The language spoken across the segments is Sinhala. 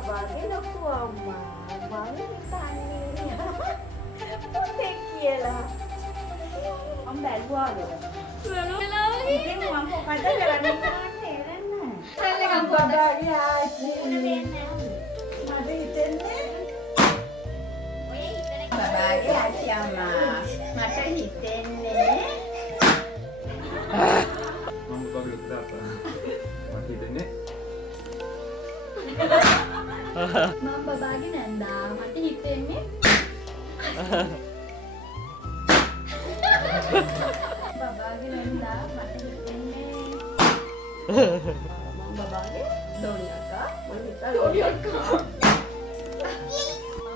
බබාගේ ලොකු අම්මා මම හිතන්නේ පුතේ කියලා මම බැලුවාද ඉතින් මම මොකද කරන්නේ නේද බබාගේ ආච්චි මට හිතෙන්නේ බබාගේ ආච්චි අම්මා මට හිතෙන්නේ මම බබාගේ උත්තරප මට හිතෙන්නේ මම බබාගේ නැන්දා මට හිතෙන්නේ බබාගේ නැන්දා මට හිතෙන්නේ මම බබාගේ දොඩි අක්කා මම හිතා දොඩි අක්කා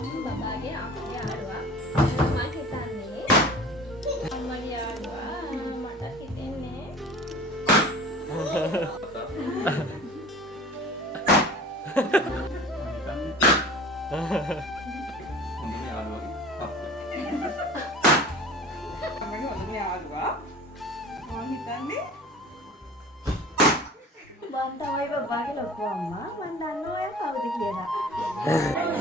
මම බබාගේ අම්මගේ යාළුවා මම හිතන්නේ අම්මගේ යාළුවා මට හිතෙන්නේ හොඳම යාළුවගේ මගේ හොඳම යාළුවා මම හිතන්නේ මම තමයි බබාගේ ලොකු අම්මා මම දන්නවා ඔයා කවුද කියලා